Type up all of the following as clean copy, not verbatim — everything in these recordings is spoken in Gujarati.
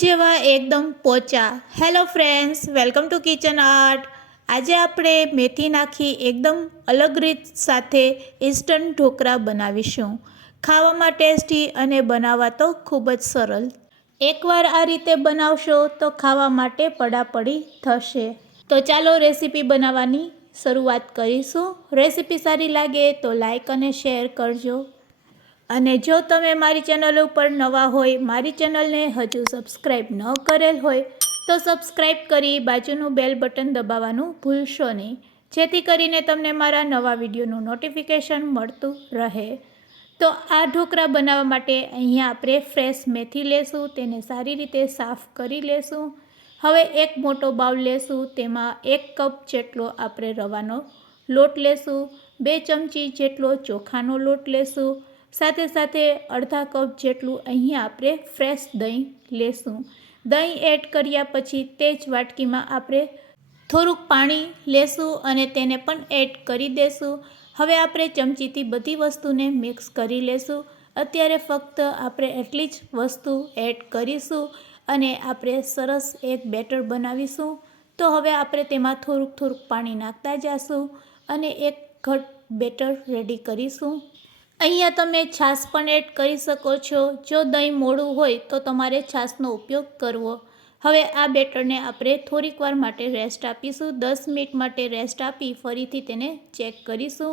જેવા એકદમ પોચા. Hello friends, welcome to kitchen art. આજે આપણે મેથી નાખી એકદમ અલગ રીત સાથે ઇન્સ્ટન્ટ ઢોકળા બનાવીશું. ખાવામાં ટેસ્ટી અને બનાવવા તો ખૂબ જ સરળ. એકવાર આ રીતે બનાવશો તો ખાવા માટે પડાપડી થશે. તો ચાલો રેસીપી બનાવવાની શરૂઆત કરીશું. રેસીપી સારી લાગે તો લાઈક અને શેર કરજો. અને જો તમે મારી ચેનલ ઉપર નવા હોય, મારી ચેનલને હજુ સબસ્ક્રાઈબ ન કરેલ હોય તો સબસ્ક્રાઈબ કરી બાજુનું બેલ બટન દબાવવાનું ભૂલશો નહીં, જેથી કરીને તમને મારા નવા વિડીયોનું નોટિફિકેશન મળતું રહે. તો આ ઢોકળા બનાવવા માટે અહીંયા આપણે ફ્રેશ મેથી લેશું, તેને સારી રીતે સાફ કરી લેશું. હવે એક મોટો બાઉલ લેશું, તેમાં 1 કપ જેટલો આપણે રવાનો લોટ લેશું, 2 ચમચી જેટલો ચોખાનો લોટ લેશું, સાથે સાથે અડધા કપ જેટલું અહીંયા આપણે ફ્રેશ દહીં લેશું. દહીં એડ કર્યા પછી તે જ વાટકીમાં આપણે થોડુંક પાણી લેશું અને તેને પણ એડ કરી દેશું. હવે આપણે ચમચીથી બધી વસ્તુને મિક્સ કરી લેશું. અત્યારે ફક્ત આપણે એટલી જ વસ્તુ એડ કરીશું અને આપણે સરસ એક બેટર બનાવીશું. તો હવે આપણે તેમાં થોડુંક પાણી નાખતા જઈશું અને એક ઘટ બેટર રેડી કરીશું. અહીંયા તમે છાશ પણ એડ કરી શકો છો. જો દહીં મોડું હોય તો તમારે છાશનો ઉપયોગ કરવો. હવે આ બેટરને આપણે થોડીક વાર માટે રેસ્ટ આપીશું. 10 મિનિટ માટે રેસ્ટ આપી ફરીથી તેને ચેક કરીશું.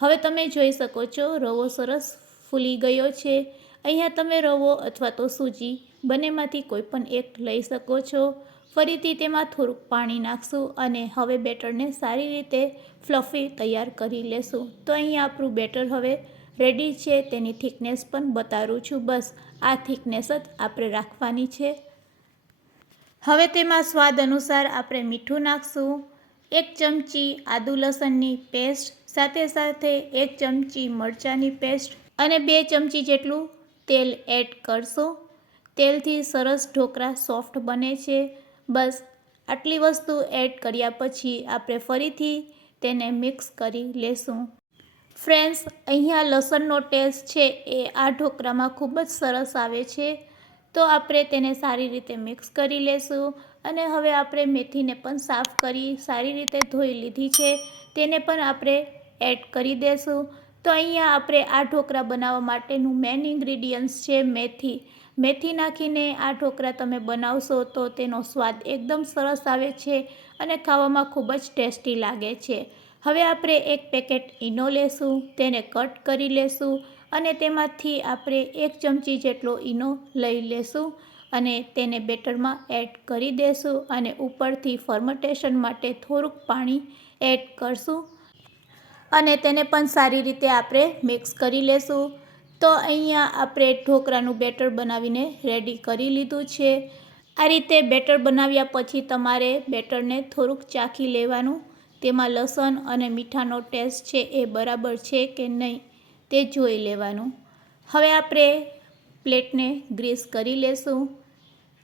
હવે તમે જોઈ શકો છો રવો સરસ ફૂલી ગયો છે. અહીંયા તમે રવો અથવા તો સૂજી બંનેમાંથી કોઈ પણ એક લઈ શકો છો. ફરીથી તેમાં થોડુંક પાણી નાખશું અને હવે બેટરને સારી રીતે ફ્લફી તૈયાર કરી લેશું. તો અહીંયા આપણું બેટર હવે રેડી છે. તેની થિકનેસ પણ બતાવું છું. બસ આ થિકનેસ જ આપણે રાખવાની છે. હવે તેમાં સ્વાદ અનુસાર આપણે મીઠું નાખશું, 1 ચમચી આદુ લસણની પેસ્ટ, સાથે સાથે 1 ચમચી મરચાંની પેસ્ટ અને 2 ચમચી જેટલું તેલ એડ કરશું. તેલથી સરસ ઢોકળા સોફ્ટ બને છે. બસ આટલી વસ્તુ એડ કર્યા પછી આપણે ફરીથી તેને મિક્સ કરી લેશું. ફ્રેન્ડ્સ, અહીંયા લસણનો ટેસ્ટ છે એ આ ઢોકળામાં ખૂબ જ સરસ આવે છે. તો આપણે તેને સારી રીતે મિક્સ કરી લેશું અને હવે આપણે મેથીને પણ સાફ કરી સારી રીતે ધોઈ લીધી છે, તેને પણ આપણે એડ કરી દેશું. તો અહીંયા આપણે આ ઢોકળા બનાવવા માટેનું મેઇન ઇન્ગ્રીડિયન્ટ્સ છે મેથી. મેથી નાખીને આ ઢોકળા તમે બનાવશો તો તેનો સ્વાદ એકદમ સરસ આવે છે અને ખાવામાં ખૂબ જ ટેસ્ટી લાગે છે. હવે આપણે એક પેકેટ ઈનો લેશું, તેને કટ કરી લેશું અને તેમાંથી આપણે 1 ચમચી જેટલો ઈનો લઈ લેશું અને તેને બેટરમાં એડ કરી દેશું અને ઉપરથી ફર્મેન્ટેશન માટે થોડુંક પાણી એડ કરશું અને તેને પણ સારી રીતે આપણે મિક્સ કરી લેશું. તો અહીંયા આપણે ઢોકળાનું બેટર બનાવીને રેડી કરી લીધું છે. આ રીતે બેટર બનાવ્યા પછી તમારે બેટરને થોડુંક ચાખી લેવાનું. તેમાં લસણ અને મીઠાનો ટેસ્ટ છે એ બરાબર છે કે નહીં તે જોઈ લેવાનું. હવે આપણે પ્લેટને ગ્રીસ કરી લેશું.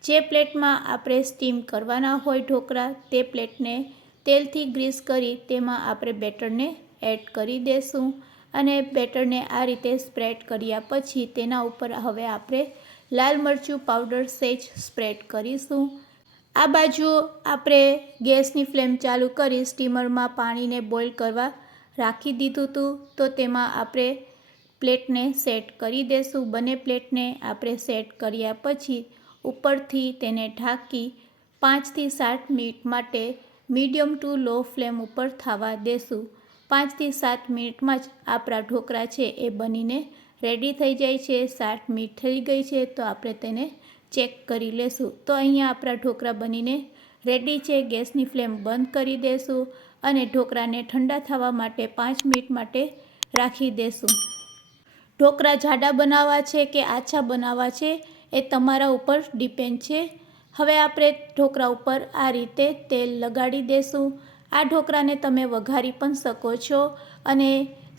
જે પ્લેટમાં આપણે સ્ટીમ કરવાના હોય ઢોકળા તે પ્લેટને તેલથી ગ્રીસ કરી તેમાં આપણે બેટરને એડ કરી દેશું અને બેટરને આ રીતે સ્પ્રેડ કર્યા પછી તેના ઉપર હવે આપણે લાલ મરચું પાવડર સહેજ સ્પ્રેડ કરીશું. આ બાજુ આપણે ગેસની ફ્લેમ ચાલુ કરી સ્ટીમરમાં પાણીને બોઇલ કરવા રાખી દીધું હતું. તો તેમાં આપણે પ્લેટને સેટ કરી દેશું. બંને પ્લેટને આપણે સેટ કર્યા પછી ઉપરથી તેને ઢાંકી 5 થી 7 મિનિટ માટે મીડિયમ ટુ લો ફ્લેમ ઉપર થવા દેશું. 5 થી 7 મિનિટમાં જ આપણા ઢોકળા છે એ બનીને રેડી થઈ જાય છે. 7 મિનિટ થઈ ગઈ છે તો આપણે તેને ચેક કરી લેશું. તો અહીંયા આપણા ઢોકળા બનીને રેડી છે. ગેસની ફ્લેમ બંધ કરી દેશું અને ઢોકળાને ઠંડા થવા માટે 5 મિનિટ માટે રાખી દેશું. ઢોકળા જાડા બનાવવા છે કે આછા બનાવવા છે એ તમારા ઉપર ડિપેન્ડ છે. હવે આપણે ઢોકળા ઉપર આ રીતે તેલ લગાડી દેશું. આ ઢોકળાને તમે વઘારી પણ શકો છો અને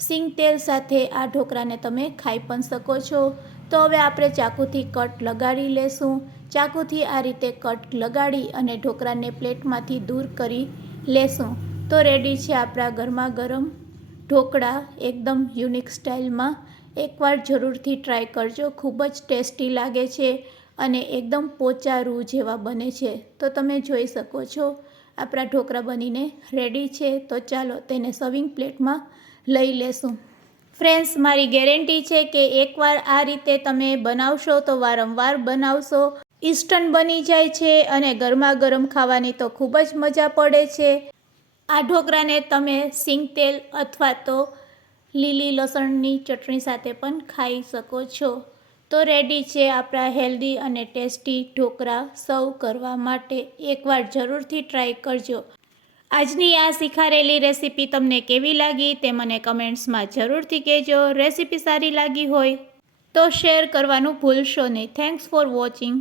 સિંગ તેલ સાથે આ ઢોકળાને તમે ખાઈ પણ શકો છો. તો હવે આપણે ચાકુથી કટ લગાડી લેશું. ચાકુથી આ રીતે કટ લગાડી અને ઢોકળાને પ્લેટમાંથી દૂર કરી લેશું. તો રેડી છે આપણા ગરમા ગરમ ઢોકળા એકદમ યુનિક સ્ટાઇલમાં. એકવાર જરૂરથી ટ્રાય કરજો, ખૂબ જ ટેસ્ટી લાગે છે અને એકદમ પોચા રૂ જેવા બને છે. તો તમે જોઈ શકો છો આપણા ઢોકળા બનીને રેડી છે. તો ચાલો તેને સર્વિંગ પ્લેટમાં લઈ લેશું. ફ્રેન્ડ્સ, મારી ગેરંટી છે કે એકવાર આ રીતે તમે બનાવશો તો વારંવાર બનાવશો. ઇન્સ્ટન્ટ બની જાય છે અને ગરમા ગરમ ખાવાની તો ખૂબ જ મજા પડે છે. આ ઢોકળાને તમે સિંગ તેલ અથવા તો લીલી લસણની ચટણી સાથે પણ ખાઈ શકો છો. તો રેડી છે આપણા હેલ્ધી અને ટેસ્ટી ઢોકળા સર્વ કરવા માટે. એકવાર જરૂરથી ટ્રાય કરજો. આજની આ શીખારેલી રેસીપી તમને કેવી લાગી તે મને કમેન્ટ્સમાં જરૂરથી કહેજો. રેસીપી સારી લાગી હોય તો શેર કરવાનું ભૂલશો નહીં. Thanks for watching.